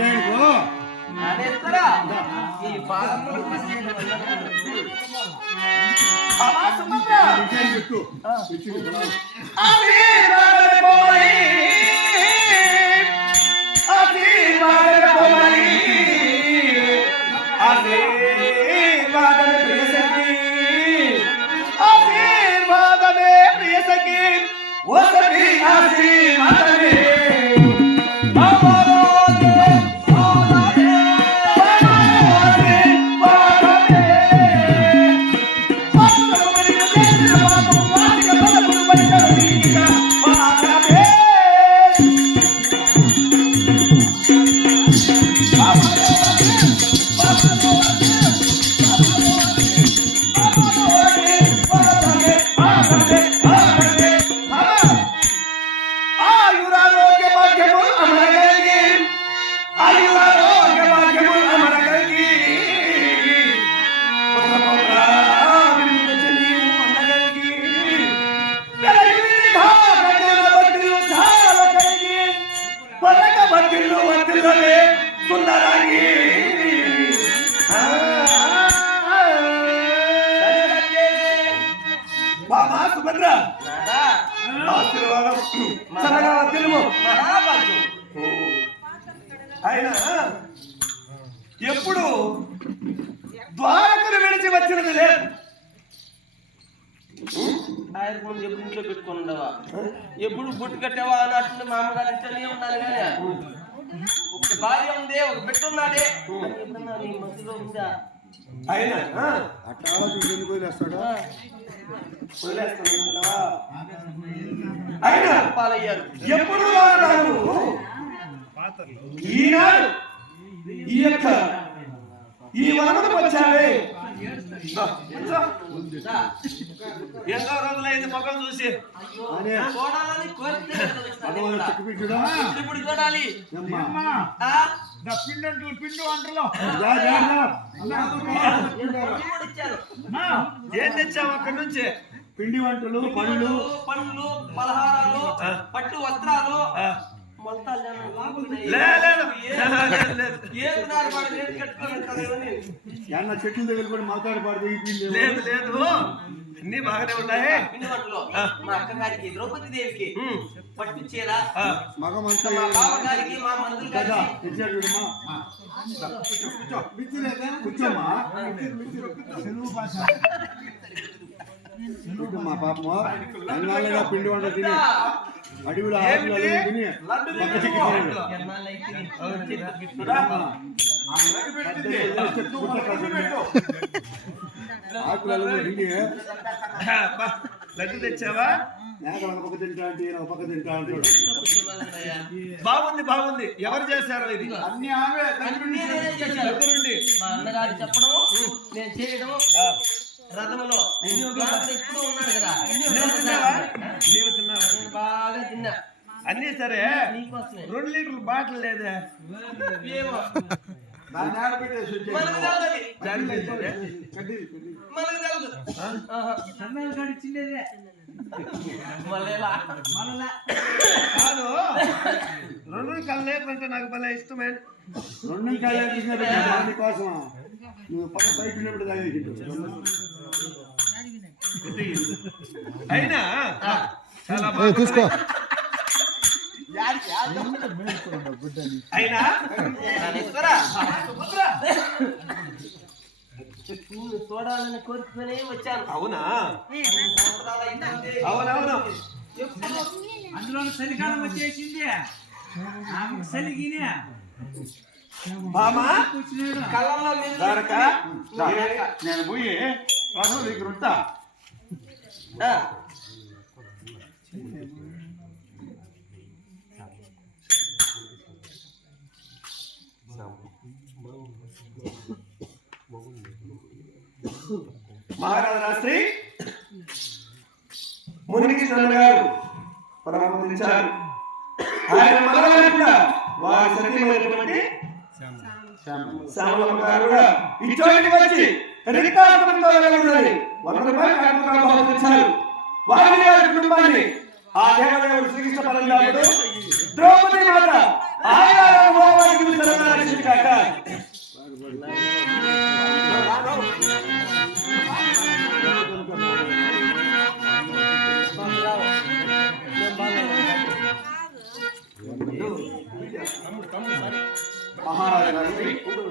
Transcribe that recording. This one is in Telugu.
ఆయనకు చెప్పు What's the big I see? సుందరాంగి. బాబా సుభద్ర. నాదా ఆశీర్వాదం. చల్లగా తెలుగు మహాభాగ్యం ఆయన ఎప్పుడు ద్వారకను విడిచి వచ్చినది లేదు. ఆయన ముందు ఎప్పుడు ఇంట్లో పెట్టుకుని ఉండవా? ఎప్పుడు గుట్టు కట్టావా అన్నట్టు మా అమ్మగారు ఇంట్లోనే ఉన్నాను కానీ ఒక భార్య ఉంది ఒక బిడ్డ ఉన్నాడే. మధ్యలో ఉందా ఆయన అట్లా ఎందుకు వదిలేస్తాడు వదిలేస్తానంటావా? ఆయన పాలయ్యారు. ఎప్పుడు రాను ఈనాడు? ఈ యొక్క ఈ వనముకు వచ్చావే. ఎంతో రోజులైంది ముఖం చూసి. చూడాలని కోరితే ఇప్పుడు చూడాలి? పిండి వంటలు ఏం తెచ్చావు అక్కడి నుంచి? పిండి వంటలు పనులు పండ్లు పలహారాలు. పట్టు వస్త్రాలు. చెట్ల దగ్గర కూడా పిండి లేదు లేదు. అన్ని బాగానే ఉన్నాయి. పిండి వంటలు. ఆ. మా అక్క గారికి ద్రౌపది దేవికి ఉమ్, పట్టు చీర ఆ, మగమంతా మా బావ గారికి మా మందులు కదా గారికి తెచ్చాడు చూడమ్మా కూర్చోమ్మా కూర్చో మా పాపమా అన్నాళ్ళగా పిండి వంట తిని అడవిలో ఆకులు అవి తిని లడ్డు పక్క తిన్నావు. చిక్కిపోయాడు. ఎన్నాళ్ళైతే చెట్టు పుట్ట కాదు. ఆకులు అవి తిని ఆ, బా, లడ్డు తెచ్చావా? ఒక పక్క తింటా అంటే ఈయన ఒక పక్క తింటా అంటాడు. బాగుంది బాగుంది. ఎవరు చేశారు ఇది? అన్నీ నేనే చేశాను. దగ్గరుండి మా అన్నగారు చెప్పడం నేను చేయడం రథములో. ఎప్పుడూ ఉన్నాడు కదా. తిన్నావా? నీవు తిన్నావా నేను బాగా తిన్నా. అన్నీ సరే. రెండు లీటర్ల బాటిల్ లేదే. దాన్ని ఆడబెట్టేసి వచ్చేది. మనకు తెలదు అది. దాని లేదే? కడ్డీలు, కడ్డీలు. మనకు తెలదు. ఆహా. మళ్ళీ ఎలా? కాదు. రెండు కళ్ళ లీటర్ అంటే నాకు భలే ఇష్టమే రెండు దాని కోసం. నువ్వు పక్క బయట ఉన్నప్పుడు అయినా చాలా చూసుకో అయినా. చూడు, చూడాలని కోరుకునే వచ్చాను అవునా. అవునవును. అందులో చలికాలం వచ్చేసింది. ఆమెకు చలిగినే. ద్వారక ద్వారక. నేను పోయి దగ్గర ఉంటా. ఆ. మహారాజా మునికి గారు ప్రారంభించారు ఆయన మగవారు వారి సతీమైనటువంటి శ్యామల గారు కూడా ఇటువంటి వచ్చి రికార్డులతో ఉన్నది వంద రూపాయలు కానుకగా భావించారు వారిని వారి కుటుంబాన్ని ఆ దేవదేవుడు శ్రీకృష్ణ పరంజాముడు Sim.